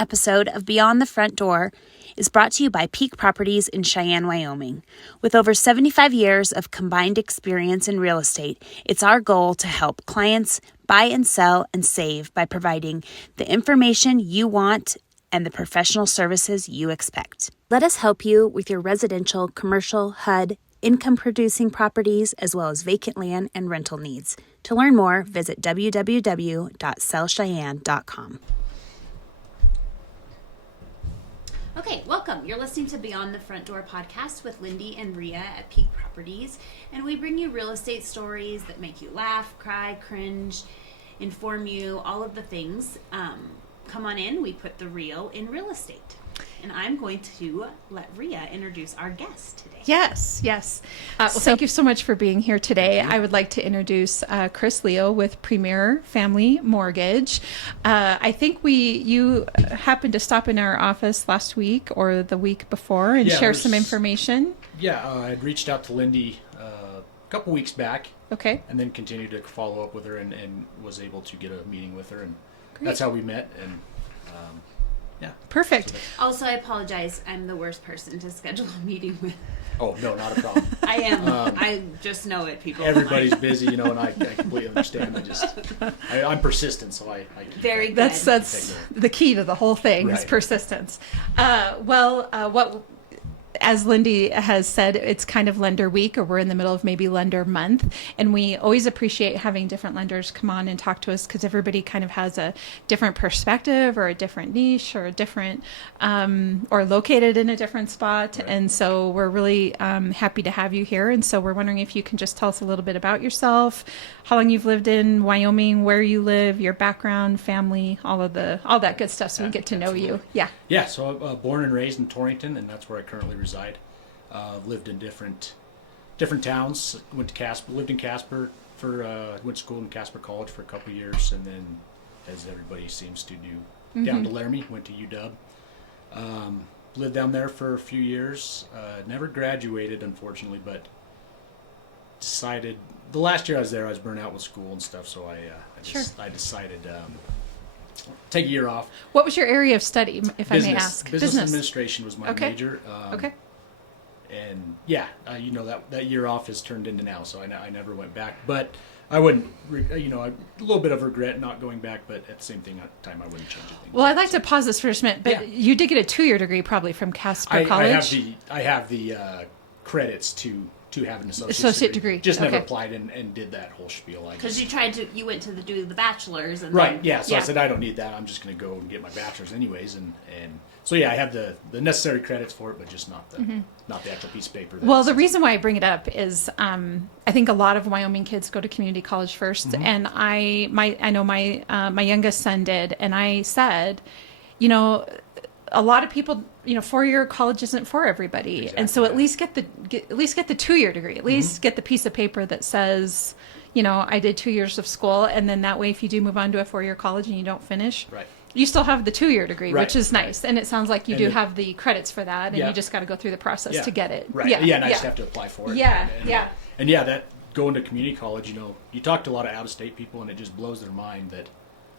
episode of Beyond the Front Door is brought to you by Peak Properties in Cheyenne, Wyoming. With over 75 years of combined experience in real estate, it's our goal to help clients buy and sell and save by providing the information you want and the professional services you expect. Let us help you with your residential, commercial, HUD, income-producing properties, as well as vacant land and rental needs. To learn more, visit www.sellcheyenne.com. Okay, welcome. You're listening to Beyond the Front Door podcast with Lindee and Rhea at Peak Properties, and we bring you real estate stories that make you laugh, cry, cringe, inform you, all of the things. Come on in. We put the real in real estate. And I'm going to let Rhea introduce our guest today. Yes. Thank you so much for being here today. I would like to introduce Chris Leo with Premier Family Mortgage. I think you happened to stop in our office last week or the week before and share some information. Yeah, I had reached out to Lindee a couple weeks back. Okay. And then continued to follow up with her and was able to get a meeting with her. And Great. That's how we met. And yeah. Perfect. Also, I apologize. I'm the worst person to schedule a meeting with. Oh, no, not a problem. I am. I just know it, people. Everybody's busy, and I completely understand. I'm persistent, so I Very good. That's the key to the whole thing is persistence. As Lindee has said, it's kind of lender week, or we're in the middle of maybe lender month. And we always appreciate having different lenders come on and talk to us because everybody kind of has a different perspective or a different niche or a different, or located in a different spot. Right. And so we're really happy to have you here. And so we're wondering if you can just tell us a little bit about yourself, how long you've lived in Wyoming, where you live, your background, family, all that good stuff, so we get to know you. Yeah. Yeah. So I'm born and raised in Torrington, and that's where I currently reside. Lived in different towns. Lived in Casper went to school in Casper College for a couple of years, and then, as everybody seems to do, down to Laramie. Went to UW. Lived down there for a few years. Never graduated, unfortunately, but decided the last year I was there, I was burnt out with school and stuff, so I decided take a year off. What was your area of study, if I may ask? Business administration was my major. Okay. And yeah, that year off has turned into now, so I never went back. But I wouldn't, a little bit of regret not going back, but at the same time, I wouldn't change anything. Well, I'd like to pause this for a minute, but you did get a 2-year degree probably from Casper College. I have the credits to have an associate degree. Just never applied and did that whole spiel. Because you went to do the bachelor's. And right, I said, I don't need that. I'm just going to go and get my bachelor's anyways. And so, I have the necessary credits for it, but just not the actual piece of paper. Well, the reason why I bring it up is I think a lot of Wyoming kids go to community college first. And I know my youngest son did. And I said, a lot of people, 4-year college isn't for everybody. Exactly. And so at least get the 2-year degree, at least get the piece of paper that says, I did 2 years of school. And then that way, if you do move on to a 4-year college and you don't finish, you still have the 2-year degree, which is nice. And it sounds like you do have the credits for that, and you just got to go through the process to get it. Right. And I just have to apply for it. And that going to community college, you talk to a lot of out-of-state people, and it just blows their mind that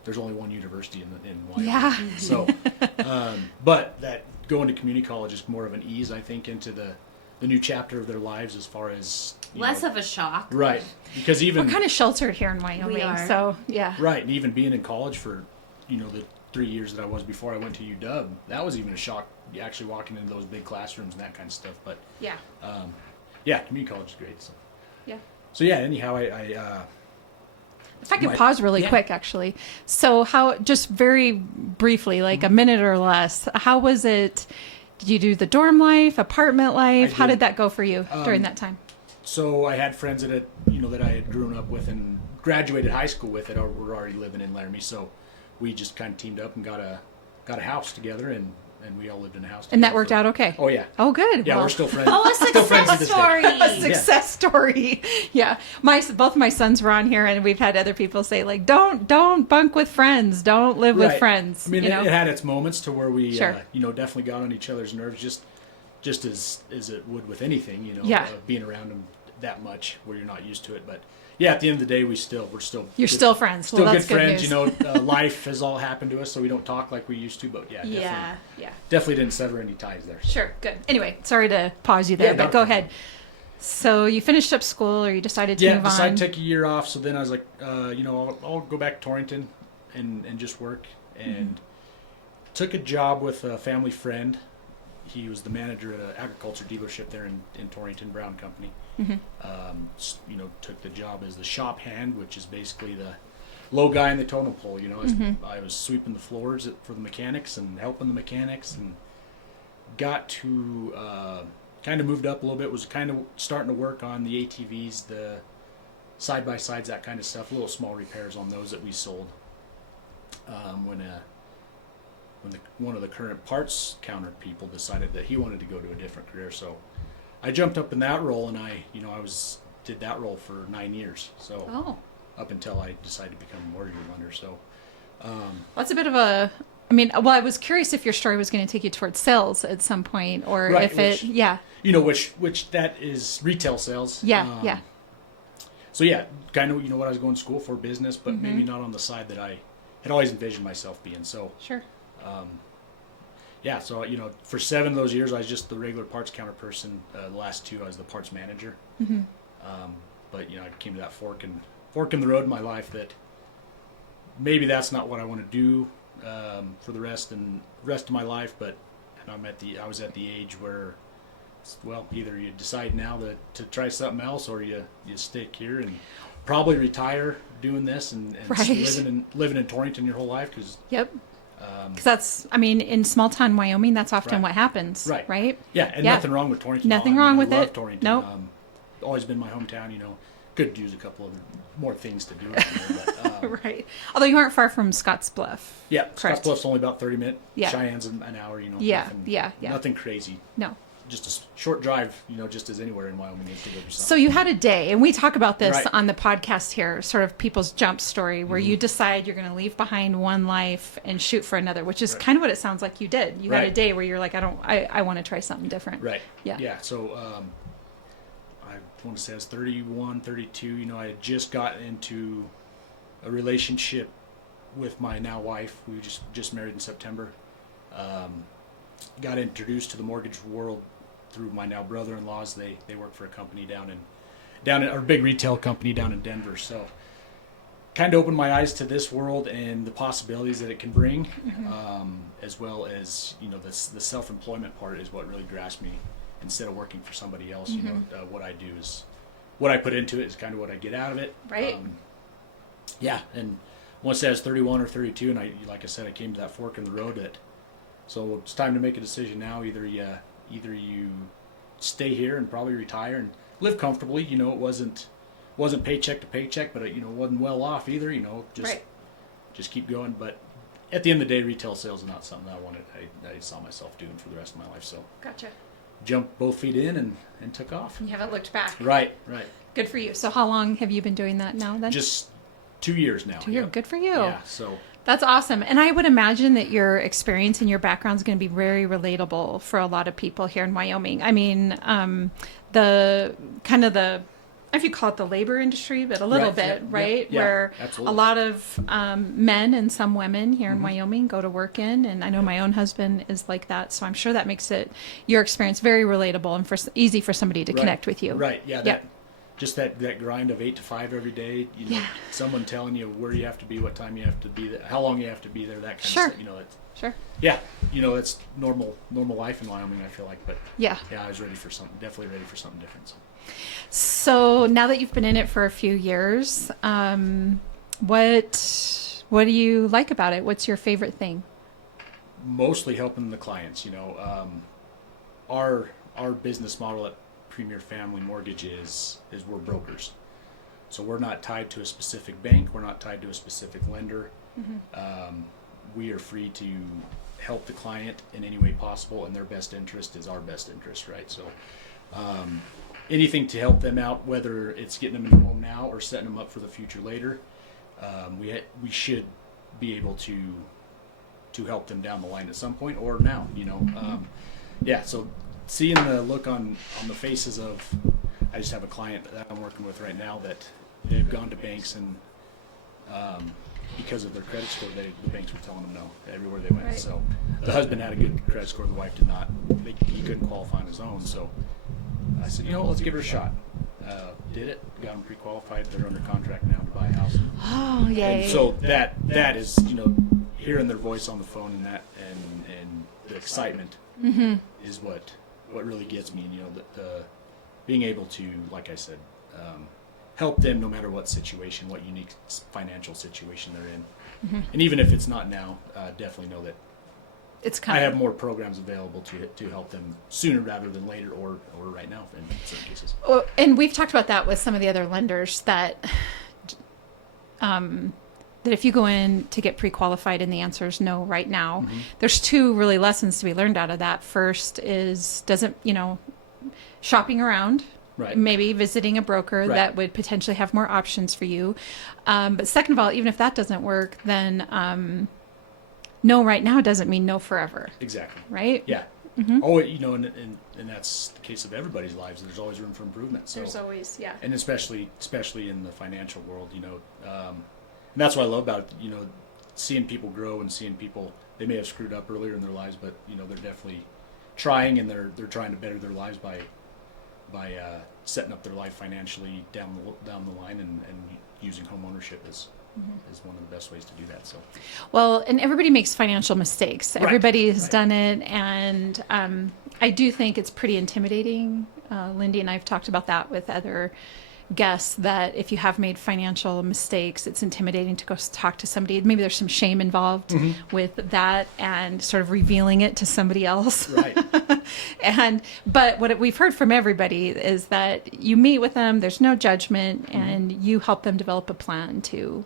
there's only one university in Wyoming. Yeah. So, but that going to community college is more of an ease, I think, into the new chapter of their lives as far as less of a shock. Right. Because even we're kind of sheltered here in Wyoming. We are. So yeah. Right. And even being in college for, the 3 years that I was before I went to UW, that was even a shock, actually walking into those big classrooms and that kind of stuff. But community college is great. So. Yeah. So anyhow, if I could pause really quick, actually. So just very briefly, like a minute or less, how was it? Did you do the dorm life, apartment life? How did that go for you during that time? So I had friends that I had grown up with and graduated high school with that were already living in Laramie. So we just kind of teamed up and got a house together, and we all lived in a house together. And that worked out okay? Oh, yeah. Oh, good. Yeah, we're still friends. Oh, a success story. A success story. Yeah. Both my sons were on here, and we've had other people say, like, don't bunk with friends. Don't live with friends. I mean, it had its moments to where we, definitely got on each other's nerves, just as it would with anything, being around them that much where you're not used to it. But, yeah, at the end of the day, we're still You're good, still friends. still Well, good that's good friends. news. You know, life has all happened to us, so we don't talk like we used to. But yeah, definitely didn't sever any ties there. Sure, good. Anyway, sorry to pause you there, Yeah, but go ahead. So you finished up school, or you decided to move on? Decided to take a year off. So then I was like, you know, I'll go back to Torrington and just work. And took a job with a family friend. He was the manager at an agriculture dealership there in Torrington, Brown Company. You know, took the job as the shop hand, which is basically the low guy in the totem pole. You know, I was sweeping the floors for the mechanics and helping the mechanics, and got to kind of moved up a little bit. Was kind of starting to work on the ATVs, the side by sides, that kind of stuff. Little small repairs on those that we sold. When one of the current parts counter people decided that he wanted to go to a different career, so I jumped up in that role, and I did that role for 9 years. So up until I decided to become a mortgage lender. So that's a bit of a. I mean, well, I was curious if your story was going to take you towards sales at some point, or right, if you know, which that is retail sales. Yeah. So yeah, kind of, you know, what I was going to school for, business, but maybe not on the side that I had always envisioned myself being. So sure. Yeah, so, you know, for 7 of those years, I was just the regular parts counter person. The last 2, I was the parts manager. But, you know, I came to that fork in the road in my life that maybe that's not what I want to do for the rest of my life. But I was at the age where, well, either you decide now to try something else, or you stick here and probably retire doing this and living in Torrington your whole life. Because because that's, I mean, in small town Wyoming, that's often what happens, right? Yeah, and nothing wrong with Torrington. Nothing wrong with I love it. Torrington. Nope. Always been my hometown. You know, could use a couple of more things to do. But, right. Although you aren't far from Scottsbluff. Yeah, correct. Scottsbluff's only about 30 minutes. Yeah. Cheyenne's an hour. You know. Yeah. Nothing crazy. No. Just a short drive, you know, just as anywhere in Wyoming is to go do something. So you had a day, and we talk about this on the podcast here, sort of people's jump story, where you decide you're going to leave behind one life and shoot for another, which is kind of what it sounds like you did. You had a day where you're like, I want to try something different. Right. Yeah. Yeah. So I want to say I was 31, 32. You know, I had just gotten into a relationship with my now wife. We were just married in September. Got introduced to the mortgage world through my now brother-in-laws. They work for a company down in a big retail company down in Denver. So kind of opened my eyes to this world and the possibilities that it can bring, as well as, you know, the self-employment part is what really grasped me. Instead of working for somebody else, you know, what I do is what I put into it is kind of what I get out of it. Right. And once I was 31 or 32, and like I said, I came to that fork in the road so it's time to make a decision now. Either you stay here and probably retire and live comfortably. You know, it wasn't paycheck to paycheck, but it wasn't well off either. You know, just keep going. But at the end of the day, retail sales is not something I saw myself doing for the rest of my life. So gotcha. Jumped both feet in and took off. You haven't looked back. Right. Good for you. So how long have you been doing that now then? Just 2 years now. 2 years. Good for you. Yeah. So. That's awesome. And I would imagine that your experience and your background is going to be very relatable for a lot of people here in Wyoming. I mean, the kind of if you call it the labor industry, but a little bit, right? Yeah, where absolutely. a lot of men and some women here in Wyoming go to work in. And I know my own husband is like that. So I'm sure that makes your experience very relatable and easy for somebody to connect with you. Right. Yeah. Just that grind of 8 to 5 every day, you know, someone telling you where you have to be, what time you have to be there, how long you have to be there, that kind of stuff, you know. Yeah, you know, it's normal life in Wyoming, I feel like, but I was definitely ready for something different. So now that you've been in it for a few years, what do you like about it? What's your favorite thing? Mostly helping the clients, you know. Our business model at Premier Family Mortgage is we're brokers. So we're not tied to a specific bank. We're not tied to a specific lender. We are free to help the client in any way possible, and their best interest is our best interest, right? So anything to help them out, whether it's getting them in a home now or setting them up for the future later, we should be able to help them down the line at some point or now, you know. So seeing the look on the faces of, I just have a client that I'm working with right now that they've gone to banks and because of their credit score, the banks were telling them no everywhere they went. Right. So the husband had a good credit score, the wife did not. He couldn't qualify on his own. So I said, let's give her a shot. Did it, got them pre-qualified. They're under contract now to buy a house. Oh, yay. And so that is, hearing their voice on the phone and that and the excitement is what really gets me. And, the being able to, like I said, help them no matter what situation, what unique financial situation they're in. And even if it's not now, definitely know that It's I coming. have more programs available to help them sooner rather than later, or right now in certain cases. Well, and we've talked about that with some of the other lenders that that if you go in to get pre-qualified and the answer is no right now, there's two really lessons to be learned out of that. First is shopping around. Right. Maybe visiting a broker that would potentially have more options for you. But second of all, even if that doesn't work, then no right now doesn't mean no forever. Exactly. Right? Yeah. Oh, and that's the case of everybody's lives. There's always room for improvement. So, There's always, yeah. and especially in the financial world, and that's what I love about it. Seeing people grow and seeing people, they may have screwed up earlier in their lives, but they're definitely trying, and they're trying to better their lives by setting up their life financially down the line, and using home ownership is one of the best ways to do that. So, Well, and everybody makes financial mistakes. Right. Everybody has done it, and I do think it's pretty intimidating. Lindee and I have talked about that with other guests, that if you have made financial mistakes, it's intimidating to go talk to somebody. Maybe there's some shame involved with that, and sort of revealing it to somebody else. right. But what we've heard from everybody is that you meet with them, there's no judgment, and you help them develop a plan to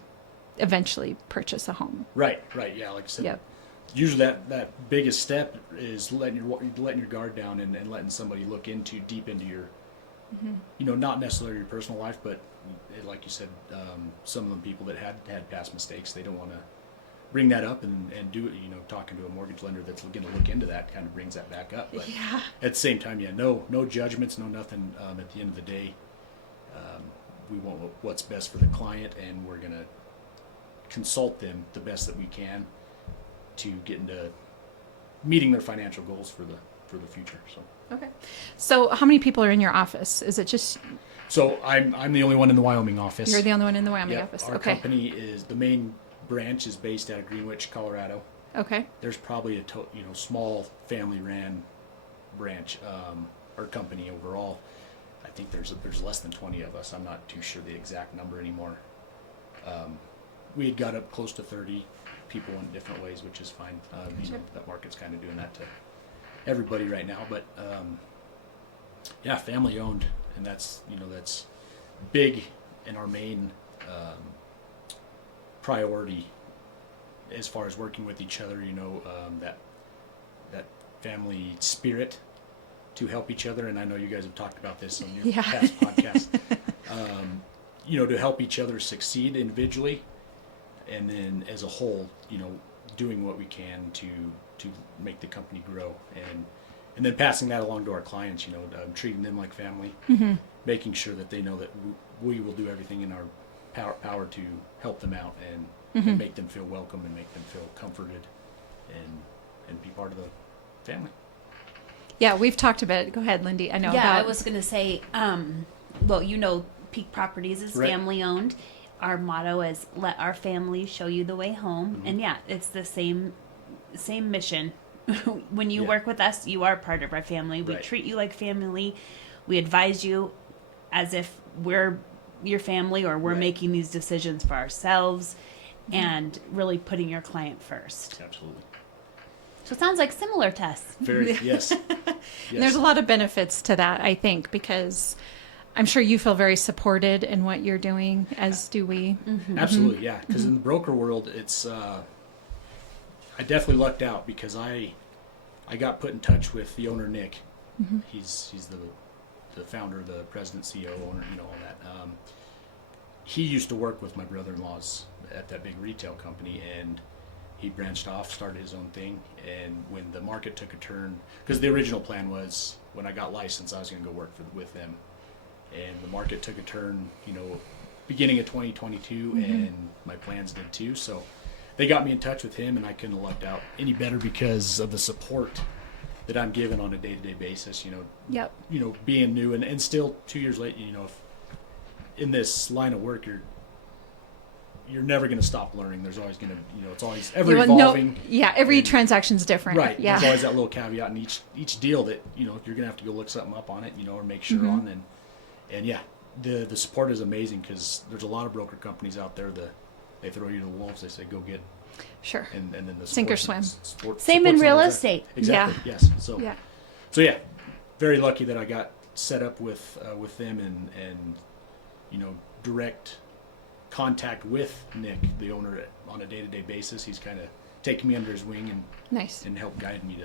eventually purchase a home. Right. Yeah. Like I said, Yep. usually that biggest step is letting your guard down and letting somebody look deep into your, not necessarily your personal life, but like you said, some of the people that had past mistakes, they don't want to bring that up and do it. Talking to a mortgage lender that's going to look into that kind of brings that back up. But Yeah. at the same time, no judgments, no nothing. At the end of the day, we want what's best for the client, and we're going to consult them the best that we can to get into meeting their financial goals for the future. Okay. So how many people are in your office? Is it just So I'm the only one in the Wyoming office. you're the only one in the Wyoming Yep. office? Our Okay. company the main branch is based out of Greenwich, Colorado. Okay. There's probably a small family ran branch, our company overall. I think there's less than 20 of us. I'm not too sure the exact number anymore. We had got up close to 30 people in different ways, which is fine. Sure. That market's kind of doing that to everybody right now, but yeah, family owned, and that's big in our main priority as far as working with each other. That family spirit to help each other, and I know you guys have talked about this on your Yeah. past podcasts. To help each other succeed individually, and then as a whole, doing what we can to make the company grow, and then passing that along to our clients. Treating them like family, making sure that they know that we will do everything in our power to help them out and make them feel welcome and make them feel comforted and be part of the family. Yeah, we've talked about it. Go ahead, Lindee. I know. Yeah, about, I was going to say, Peak Properties is Right. family owned. Our motto is "Let our family show you the way home," and yeah, it's the same mission. When you Yeah. work with us, you are part of our family. We Right. treat you like family. We advise you as if we're your family, or we're Right. making these decisions for ourselves, and really putting your client first. Absolutely. So it sounds like similar to us. Very yes. And there's a lot of benefits to that, I think, because I'm sure you feel very supported in what you're doing, as do we. Absolutely, yeah. Because in the broker world, it's I definitely lucked out because I got put in touch with the owner, Nick. He's the founder, the president, CEO, owner, all that. He used to work with my brother-in-laws at that big retail company, and he branched off, started his own thing. And when the market took a turn, because the original plan was when I got licensed, I was going to go work with them. And the market took a turn, beginning of 2022, and my plans did too. So they got me in touch with him, and I couldn't have lucked out any better because of the support that I'm given on a day-to-day basis. Yep. Being new and still 2 years later, if in this line of work, you're never going to stop learning. There's always going to, it's always ever evolving. Every transaction's different. Right. Yeah. There's always that little caveat in each deal that, you're going to have to go look something up on it, or make sure on. And yeah, the support is amazing because there's a lot of broker companies out there that they throw you to the wolves. They say, go get. Sure. And then the sink or swim. Same in real estate. Exactly. Yeah. Yes. So yeah, very lucky that I got set up with them and direct contact with Nick, the owner, on a day-to-day basis. He's kind of taking me under his wing and help guide me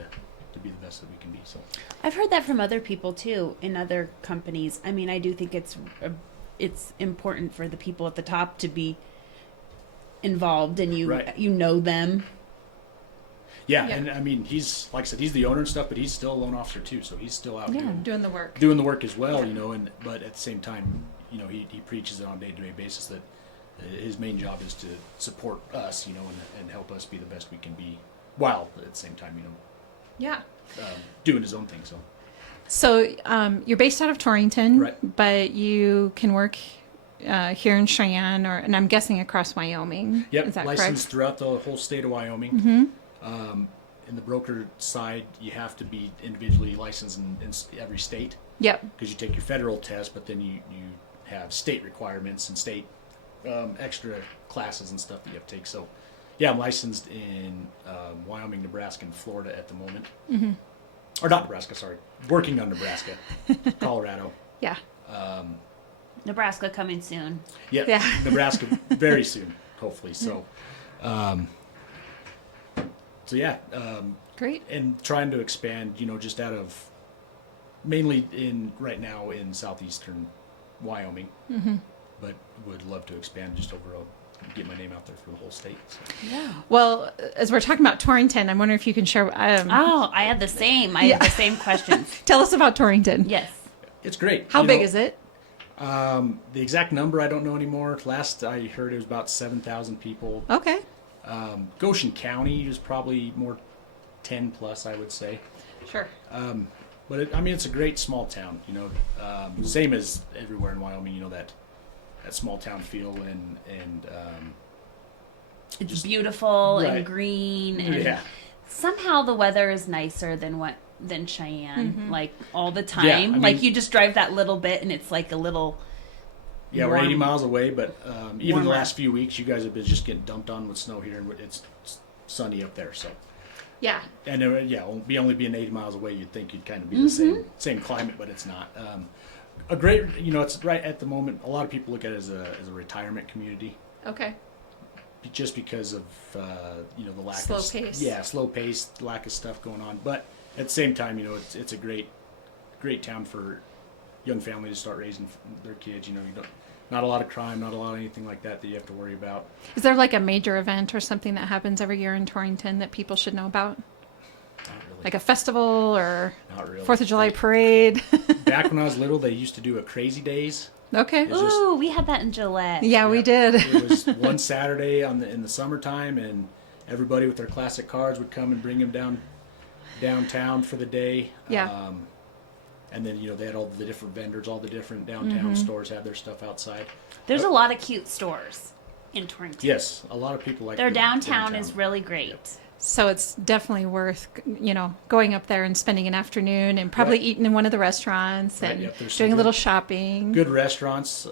to be the best that we can be. So I've heard that from other people too in other companies. I mean, I do think it's important for the people at the top to be involved, and you know them. Yeah, and I mean, he's, like I said, he's the owner and stuff, but he's still a loan officer too, so he's still out doing the work. Doing the work as well, but at the same time, he preaches it on a day-to-day basis that his main job is to support us, and help us be the best we can be, while at the same time, doing his own thing. So you're based out of Torrington, right, but you can work here in Cheyenne, and I'm guessing across Wyoming. Yep, is that licensed correct? throughout the whole state of Wyoming. Mm-hmm. In the broker side, you have to be individually licensed in every state. Yep. Because you take your federal test, but then you have state requirements and state extra classes and stuff that you have to take. So, yeah, I'm licensed in Wyoming, Nebraska, and Florida at the moment. Mm-hmm. Or not Nebraska, sorry. Working on Nebraska, Colorado. Yeah. Nebraska coming soon. Yeah. Nebraska very soon, hopefully. So, great. And trying to expand, just out of mainly right now in southeastern Wyoming, but would love to expand just overall, get my name out there for the whole state. So. Yeah. Well, as we're talking about Torrington, I'm wondering if you can share. I had the same. I had the same questions. Tell us about Torrington. Yes. It's great. How big is it? The exact number I don't know anymore. Last I heard it was about 7,000 people. Okay. Goshen County is probably more 10 plus, I would say. Sure. But it's a great small town. Same as everywhere in Wyoming. That small town feel and it's just beautiful right. and green, and somehow the weather is nicer than Cheyenne, like all the time. Yeah, like you just drive that little bit and it's like a little. Yeah, we're 80 miles away, but even warmer. the last few weeks, you guys have been just getting dumped on with snow here, and it's sunny up there. So yeah, and only being 80 miles away, you'd think you'd kind of be the same climate, but it's not. A great, it's right at the moment. A lot of people look at it as a retirement community. Okay. Just because of the lack slow of pace. Yeah, slow pace, lack of stuff going on. But at the same time, it's a great town for young families to start raising their kids. Not a lot of crime, not a lot of anything like that you have to worry about. Is there like a major event or something that happens every year in Torrington that people should know about? Not really. Like a festival or Not really. 4th of July parade? Back when I was little, they used to do a Crazy Days. Okay. It's just- Ooh, we had that in Gillette. Yeah, we did. It was one Saturday in the summertime, and everybody with their classic cars would come and bring them downtown for the day. Yeah. And then, they had all the different vendors, all the different downtown stores had their stuff outside. There's a lot of cute stores in Torrington. Yes, a lot of people like Their downtown is really great. Yep. So it's definitely worth, going up there and spending an afternoon and probably eating in one of the restaurants Right, and yep, there's doing some a little shopping. Good restaurants.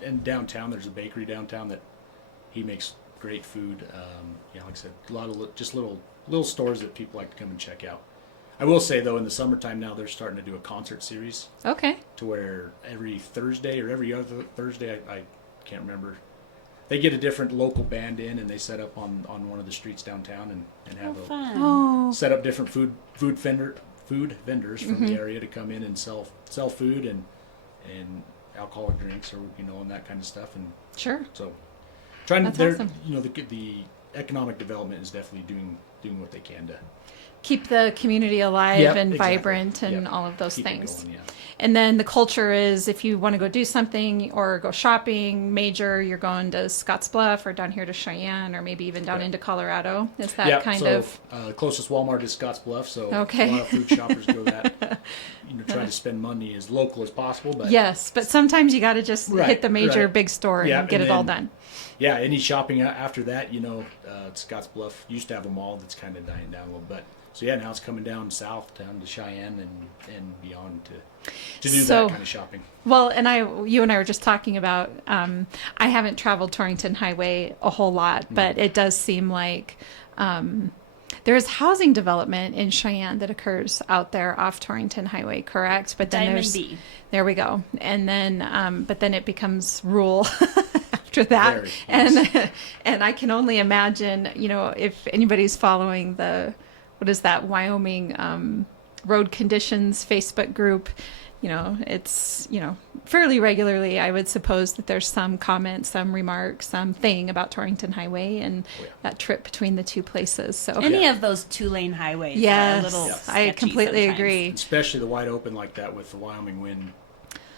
And downtown, there's a bakery downtown that he makes great food. Like I said, a lot of just little stores that people like to come and check out. I will say, though, in the summertime now, they're starting to do a concert series. Okay. To where every Thursday or every other Thursday, I can't remember, they get a different local band in, and they set up on one of the streets downtown and have set up different food vendors from the area to come in and sell food and alcoholic drinks or and that kind of stuff. And Sure. so That's awesome. the economic development is definitely doing what they can to keep the community alive Yep, and exactly. vibrant and Yep. all of those Keep it things. going, yeah. And then the culture is if you want to go do something or go shopping major, you're going to Scottsbluff or down here to Cheyenne or maybe even down Right. into Colorado. Is that Yeah, kind so, of the closest Walmart is Scottsbluff, so Okay. a lot of food shoppers go that. Try to spend money as local as possible, but yes, but sometimes you got to just Right, hit the major right. big store Yeah, and get and it all then- done. yeah, any shopping after that, Scottsbluff used to have a mall that's kind of dying down a little bit. So yeah, now it's coming down south, down to Cheyenne and beyond to do So- that kind of shopping. Well, and you and I were just talking about. I haven't traveled Torrington Highway a whole lot, but it does seem like there is housing development in Cheyenne that occurs out there off Torrington Highway, correct? But then Diamond there's B. there we go, and then but then it becomes rural after that, Very, yes. and I can only imagine, if anybody's following what is that Wyoming road conditions Facebook group. It's, fairly regularly, I would suppose that there's some comment, some remark, something about Torrington Highway and Oh, yeah. that trip between the two places. So, Any of those 2-lane highways are a yes, little Yeah. I sketchy completely sometimes. agree. Especially the wide open like that with the Wyoming wind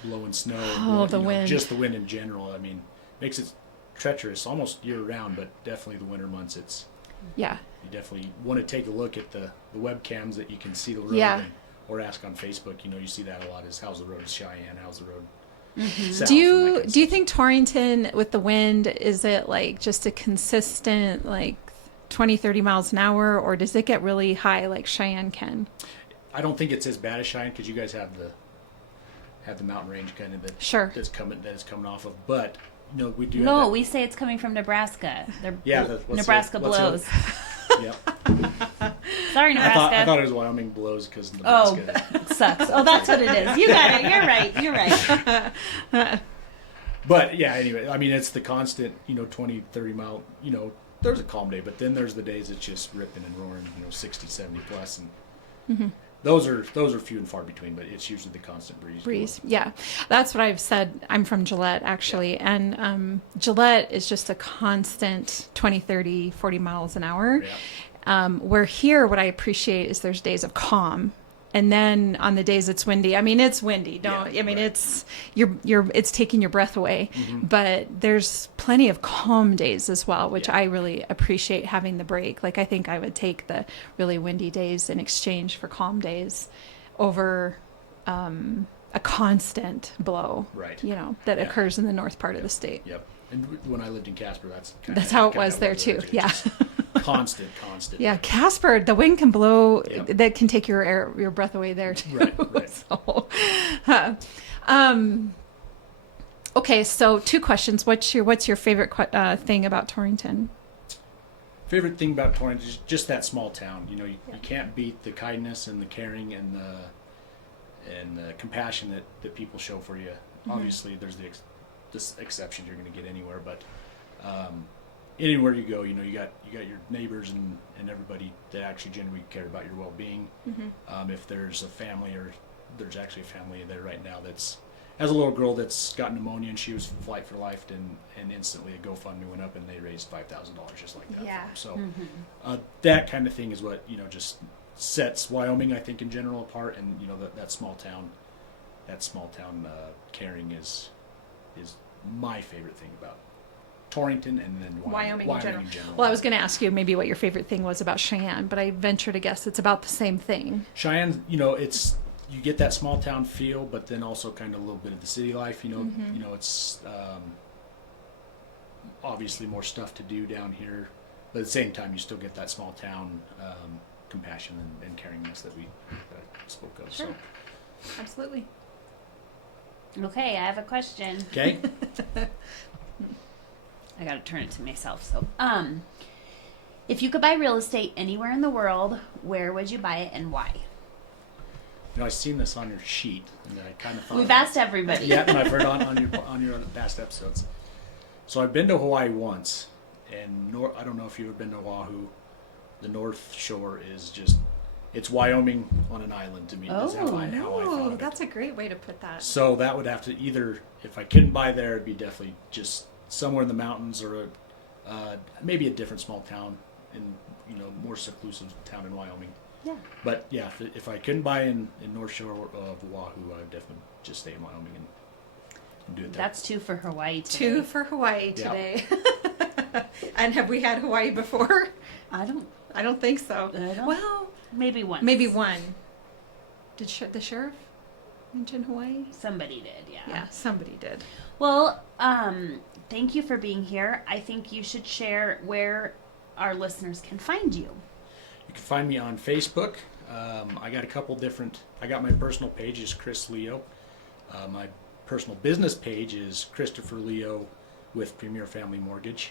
blowing snow. Oh, the wind. Just the wind in general. I mean, makes it treacherous almost year round, but definitely the winter months, Yeah. you definitely want to take a look at the webcams that you can see the road. Yeah. Or ask on Facebook. You see that a lot. Is how's the road to Cheyenne? How's the road? Mm-hmm. South, Do and that you kind of do you stuff. think Torrington with the wind, is it like just a consistent 20, 30 miles an hour, or does it get really high like Cheyenne can? I don't think it's as bad as Cheyenne because you guys have the mountain range kind of Sure. that's coming off of. But we do. No, have we say it's coming from Nebraska. What's Nebraska what's blows. Yep. Sorry, I Nebraska. thought it was Wyoming blows because Oh, Nebraska. it sucks. Oh, that's what it is. You got it. You're right. But yeah, anyway, I mean it's the constant 20, 30 mile. There's a calm day, but then there's the days it's just ripping and roaring. 60, 70 plus, and those are few and far between. But it's usually the constant breeze. Yeah, that's what I've said. I'm from Gillette, actually, and Gillette is just a constant 20, 30, 40 miles an hour. Yeah. Where here, what I appreciate is there's days of calm, and then on the days it's windy. I mean, it's windy. Yeah, right. It's it's taking your breath away. Mm-hmm. But there's plenty of calm days as well, which Yeah. I really appreciate having the break. Like I think I would take the really windy days in exchange for calm days over a constant blow. Right. That Yeah. occurs in the north part of the state. Yep. And when I lived in Casper, That's how it was there too. Yeah. Constant. Yeah, Casper, the wind can blow. Yep. That can take your breath away there too. Right. So, okay, so 2 questions. What's your favorite thing about Torrington? Favorite thing about Torrington is just that small town. You can't beat the kindness and the caring and the compassion that people show for you. Mm-hmm. Obviously, there's this exceptions you're going to get anywhere, but anywhere you go, you got your neighbors and everybody that actually genuinely care about your well-being. Mm-hmm. If there's a family, or there's actually a family there right now that's has a little girl that's got pneumonia and she was flight for life, and instantly a GoFundMe went up and they raised $5,000 just like that. Yeah. For them. So that kind of thing is what just sets Wyoming, I think, in general apart, and that small town caring is my favorite thing about Torrington, and then Wyoming in general. in general. Well, I was going to ask you maybe what your favorite thing was about Cheyenne, but I venture to guess it's about the same thing. Cheyenne, it's you get that small town feel, but then also kind of a little bit of the city life. It's obviously more stuff to do down here, but at the same time, you still get that small town compassion and caringness that I spoke of. Sure. So, Absolutely. Okay, I have a question. okay. I gotta turn it to myself. So, if you could buy real estate anywhere in the world, where would you buy it and why? I've seen this on your sheet, and I kind of thought We've asked everybody. Yeah, and I've heard on your past episodes. So I've been to Hawaii once, and I don't know if you've ever been to Oahu. The North Shore is it's Wyoming on an island to me. Is how I thought of it. That's a great way to put that. So that would have to either, if I couldn't buy there, it'd be definitely just somewhere in the mountains, or maybe a different small town in more seclusive town in Wyoming. Yeah. But yeah, if I couldn't buy in North Shore of Oahu, I would definitely just stay in Wyoming and do it there. That's 2 for Hawaii today. 2 for Hawaii today. And have we had Hawaii before? I don't think so. don't- Well, maybe one. maybe one. Did the sheriff mention Hawaii? Somebody did, yeah. Yeah, somebody did. Well, thank you for being here. I think you should share where our listeners can find you. You can find me on Facebook. I got a couple different. I got my personal page is Chris Leo. My personal business page is Christopher Leo with Premier Family Mortgage,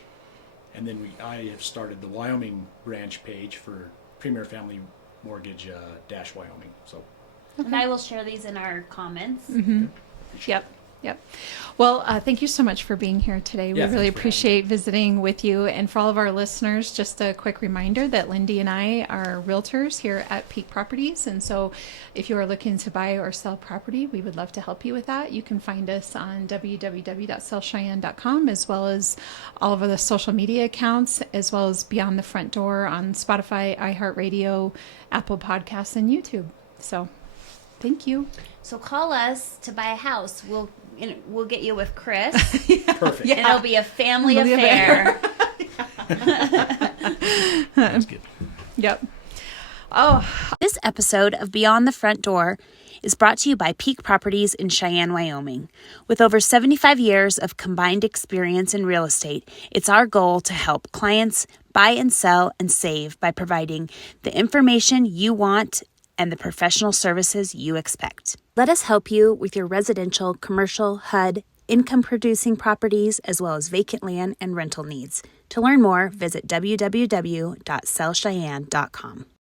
and then I have started the Wyoming branch page for Premier Family Mortgage dash Wyoming. So, And I will share these in our comments. Yep. Well, thank you so much for being here today. We Yeah, really thanks for appreciate visiting with you. And for all of our listeners, just a quick reminder that Lindee and I are realtors here at Peak Properties. And so if you are looking to buy or sell property, we would love to help you with that. You can find us on www.sellcheyenne.com, as well as all of the social media accounts, as well as Beyond the Front Door on Spotify, iHeartRadio, Apple Podcasts, and YouTube. So thank you. So call us to buy a house. We'll get you with Chris. perfect. Yeah. It'll be a family Family affair. That's good. Yep. Oh, This episode of Beyond the Front Door is brought to you by Peak Properties in Cheyenne, Wyoming. With over 75 years of combined experience in real estate, it's our goal to help clients buy and sell and save by providing the information you want and the professional services you expect. Let us help you with your residential, commercial, HUD, income-producing properties, as well as vacant land and rental needs. To learn more, visit www.sellcheyenne.com.